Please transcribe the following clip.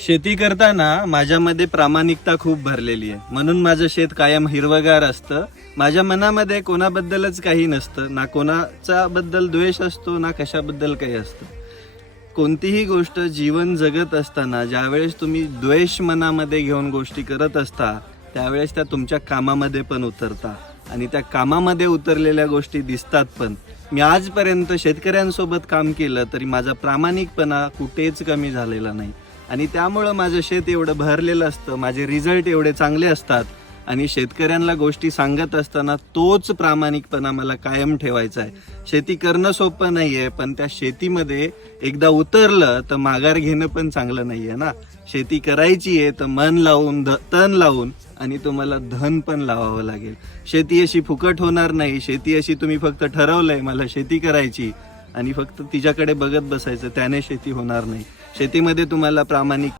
शेती करताना माझ्यामध्ये प्रामाणिकता खूप भरलेली आहे, म्हणून माझं शेत कायम हिरवगार असतं. माझ्या मनामध्ये कोणाबद्दलच काही नसतं, ना कोणाचा बद्दल द्वेष असतो ना कशाबद्दल काही असतं. कोणतीही गोष्ट जीवन जगत असताना ज्यावेळेस तुम्ही द्वेष मनामध्ये घेऊन गोष्टी करत असता त्यावेळेस त्या तुमच्या कामामध्ये पण उतरता आणि त्या कामामध्ये उतरलेल्या गोष्टी दिसतात पण. मी आजपर्यंत शेतकऱ्यांसोबत काम केलं तरी माझा प्रामाणिकपणा कुठेच कमी झालेला नाही आणि त्यामुळं माझं शेत एवढं भरलेलं असतं, माझे रिझल्ट एवढे चांगले असतात. आणि शेतकऱ्यांना गोष्टी सांगत असताना तोच प्रामाणिकपणा मला कायम ठेवायचा आहे. शेती करणं सोपं नाही आहे, पण त्या शेतीमध्ये एकदा उतरलं तर माघार घेणं पण चांगलं नाही आहे ना. शेती करायची आहे तर मन लावून तन लावून आणि तुम्हाला धन पण लावावं लागेल. शेती अशी फुकट होणार नाही. शेती अशी तुम्ही फक्त ठरवलंय मला शेती करायची आणि फक्त तिच्याकडे बघत बसायचं त्याने शेती होणार नाही. शेतीमध्ये तुम्हाला प्रामाणिक